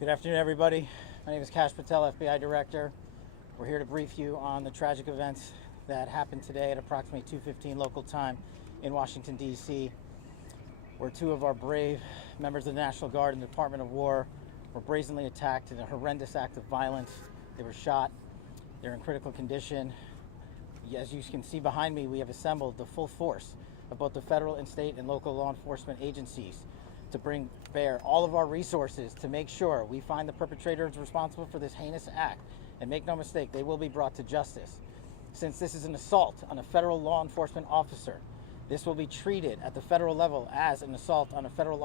Good afternoon, everybody. My name is Kash Patel, FBI Director. We're here to brief you on the tragic events that happened today at approximately 2:15 local time in Washington, D.C., where two of our brave members of the National Guard and the Department of War were brazenly attacked in a horrendous act of violence. They were shot. They're in critical condition. As you can see behind me, we have assembled the full force of both the federal and state and local law enforcement agencies to bring bear all of our resources to make sure we find the perpetrators responsible for this heinous act. And make no mistake, they will be brought to justice. Since this is an assault on a federal law enforcement officer, this will be treated at the federal level as an assault on a federal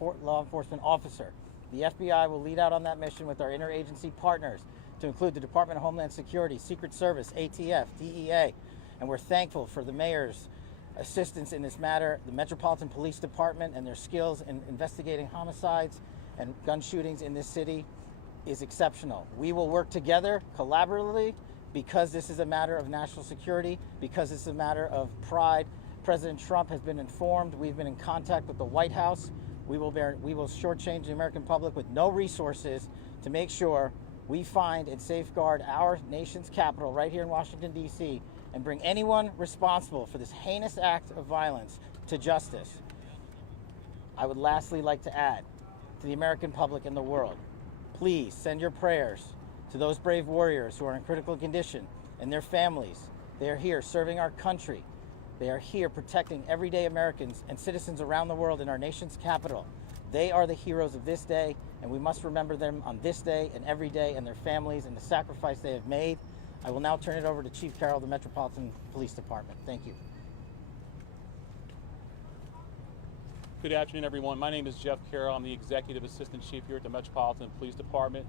law enforcement officer. The FBI will lead out on that mission with our interagency partners, to include the Department of Homeland Security, Secret Service, ATF, DEA, and we're thankful for the mayor's assistance in this matter, the Metropolitan Police Department and their skills in investigating homicides and gun shootings in this city is exceptional. We will work together collaboratively because this is a matter of national security, because it's a matter of pride. President Trump has been informed. We've been in contact with the White House. We will shortchange the American public with no resources to make sure we find and safeguard our nation's capital right here in Washington, D.C., and bring anyone responsible for this heinous act of violence to justice. I would lastly like to add to the American public and the world, please send your prayers to those brave warriors who are in critical condition and their families. They are here serving our country. They are here protecting everyday Americans and citizens around the world in our nation's capital. They are the heroes of this day, and we must remember them on this day and every day, and their families and the sacrifice they have made. I will now turn it over to Chief Carroll of the Metropolitan Police Department. Thank you. Good afternoon, everyone. My name is Jeff Carroll. I'm the Executive Assistant Chief here at the Metropolitan Police Department.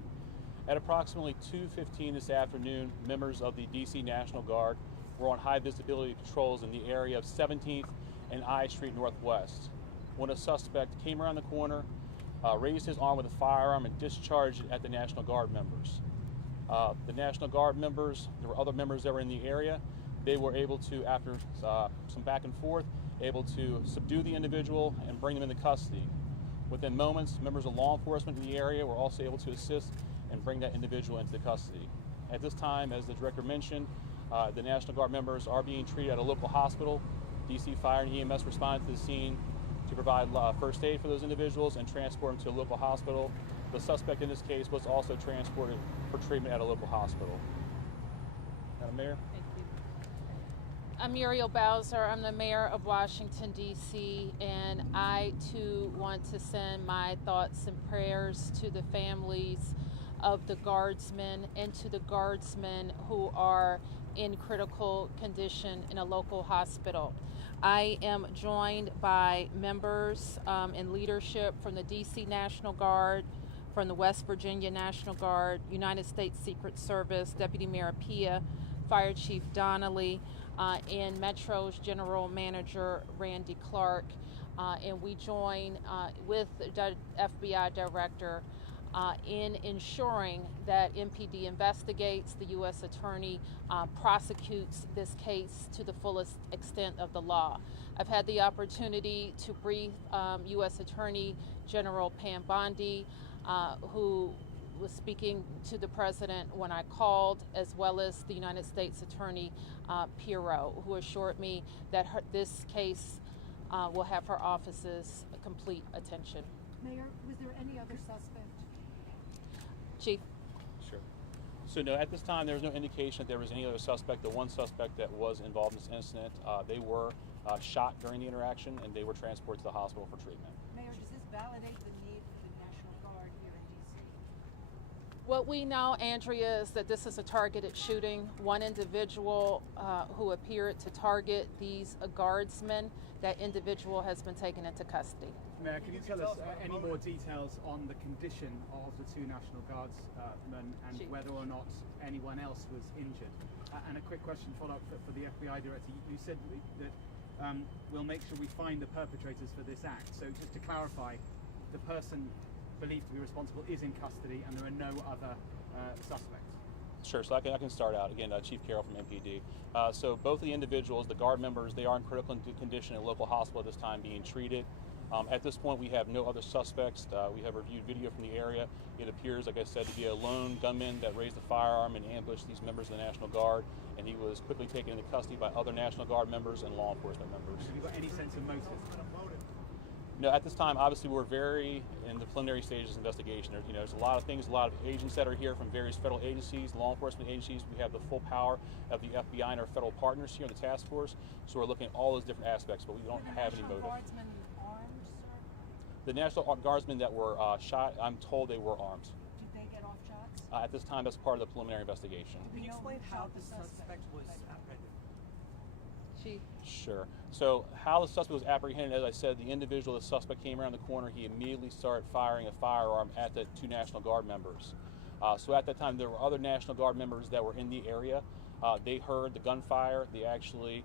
At approximately 2:15 this afternoon, members of the DC National Guard were on high visibility patrols in the area of 17th and I Street Northwest when a suspect came around the corner, raised his arm with a firearm, and discharged it at the National Guard members. The National Guard members, there were other members that were in the area. They were able to, after some back and forth, able to subdue the individual and bring them into custody. Within moments, members of law enforcement in the area were also able to assist and bring that individual into custody. At this time, as the director mentioned, the National Guard members are being treated at a local hospital. DC Fire and EMS responded to the scene to provide first aid for those individuals and transport them to a local hospital. The suspect in this case was also transported for treatment at a local hospital. Madam Mayor? Thank you. I'm Muriel Bowser. I'm the mayor of Washington, D.C., and I too want to send my thoughts and prayers to the families of the guardsmen and to the guardsmen who are in critical condition in a local hospital. I am joined by members and leadership from the D.C. National Guard, from the West Virginia National Guard, United States Secret Service, Deputy Mayor Pia, Fire Chief Donnelly, and Metro's General Manager Randy Clark. And we join with the FBI Director in ensuring that MPD investigates, the U.S. Attorney prosecutes this case to the fullest extent of the law. I've had the opportunity to brief U.S. Attorney General Pam Bondi, who was speaking to the president when I called, as well as the United States Attorney Pirro, who assured me that this case will have her office's complete attention. Mayor, was there any other suspect? Chief. Sure. So no, at this time there was no indication that there was any other suspect. The one suspect that was involved in this incident, they were shot during the interaction and they were transported to the hospital for treatment. Mayor, does this validate the need for the National Guard here in D.C.? What we know, Andrea, is that this is a targeted shooting. One individual who appeared to target these guardsmen, that individual has been taken into custody. Mayor, can you tell us any more details on the condition of the two National Guardsmen and whether or not anyone else was injured? And a quick question follow-up for the FBI Director. You said that we'll make sure we find the perpetrators for this act. So just to clarify, the person believed to be responsible is in custody and there are no other suspects? Sure, so I can start out. Again, Chief Carroll from MPD. So both of the individuals, the guard members, they are in critical condition at a local hospital at this time being treated. At this point, we have no other suspects. We have reviewed video from the area. It appears, like I said, to be a lone gunman that raised a firearm and ambushed these members of the National Guard, and he was quickly taken into custody by other National Guard members and law enforcement members. Have you got any sense of motive? No, at this time, obviously, we're very in the preliminary stages of investigation. There's a lot of things, a lot of agents that are here from various federal agencies, law enforcement agencies. We have the full power of the FBI and our federal partners here in the task force. So we're looking at all those different aspects, but we don't have any motive. Guardsmen armed, sir? The National Guardsmen that were shot, I'm told they were armed. Did they get off shots? At this time, that's part of the preliminary investigation. Do we Can you know explain who how shot the suspect was apprehended? Sure. So how the suspect was apprehended, as I said, the individual, the suspect came around the corner. He immediately started firing a firearm at the two National Guard members. So at that time, there were other National Guard members that were in the area. They heard the gunfire. They actually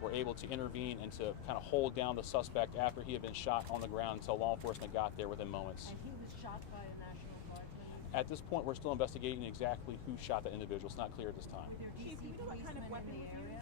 were able to intervene and to kind of hold down the suspect after he had been shot on the ground until law enforcement got there within moments. And he was shot by a National Guardsman? At this point, we're still investigating exactly who shot that individual. It's not clear at this time. Were there DC policemen in the area?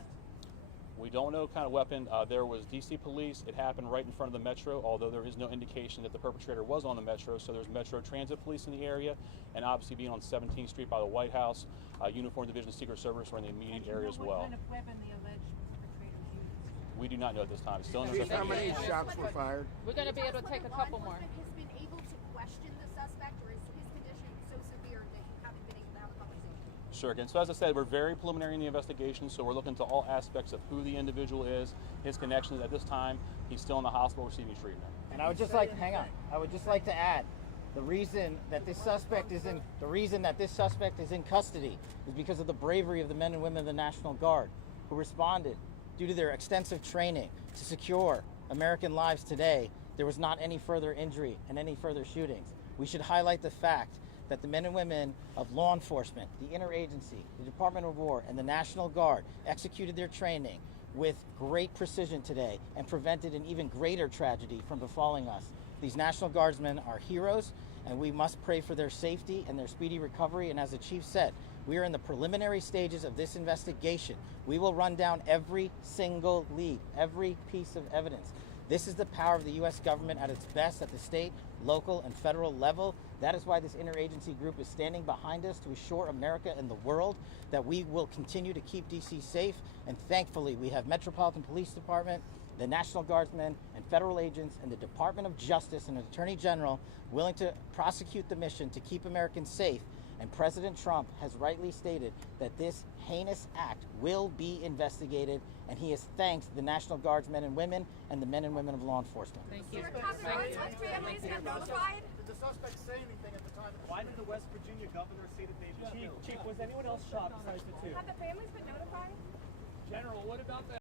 We don't know what kind of weapon. There was DC police. It happened right in front of the Metro, although there is no indication that the perpetrator was on the Metro. So there's Metro Transit Police in the area, and obviously being on 17th Street by the White House, Uniform Division of Secret Service were in the immediate area as well. What kind of weapon the alleged perpetrator used? We do not know at this time. It's still in Chief, how investigation. many shots were fired? We're going to be able to take a couple more. Has been able to question the suspect, or is his condition so severe that you haven't been able to have a conversation? Sure. Again, so as I said, we're very preliminary in the investigation, so we're looking to all aspects of who the individual is, his connections. At this time, he's still in the hospital receiving treatment. And I would just like, hang on. I would just like to add, the reason that this suspect is in custody is because of the bravery of the men and women of the National Guard who responded due to their extensive training to secure American lives today. There was not any further injury and any further shootings. We should highlight the fact that the men and women of law enforcement, the interagency, the Department of War, and the National Guard executed their training with great precision today and prevented an even greater tragedy from befalling us. These National Guardsmen are heroes, and we must pray for their safety and their speedy recovery. And as the chief said, we are in the preliminary stages of this investigation. We will run down every single lead, every piece of evidence. This is the power of the U.S. government at its best at the state, local, and federal level. That is why this interagency group is standing behind us to assure America and the world that we will continue to keep D.C. safe. And thankfully, we have Metropolitan Police Department, the National Guardsmen, and federal agents, and the Department of Justice and an Attorney General willing to prosecute the mission to keep Americans safe. And President Trump has rightly stated that this heinous act will be investigated, and he has thanked the National Guardsmen and women and the men and women of law enforcement. Thank you. Have families been notified? Did the suspect say anything at the time? Why did the West Virginia governor say that they Chief, was anyone else shot besides the two? Have the families been notified? General, what about the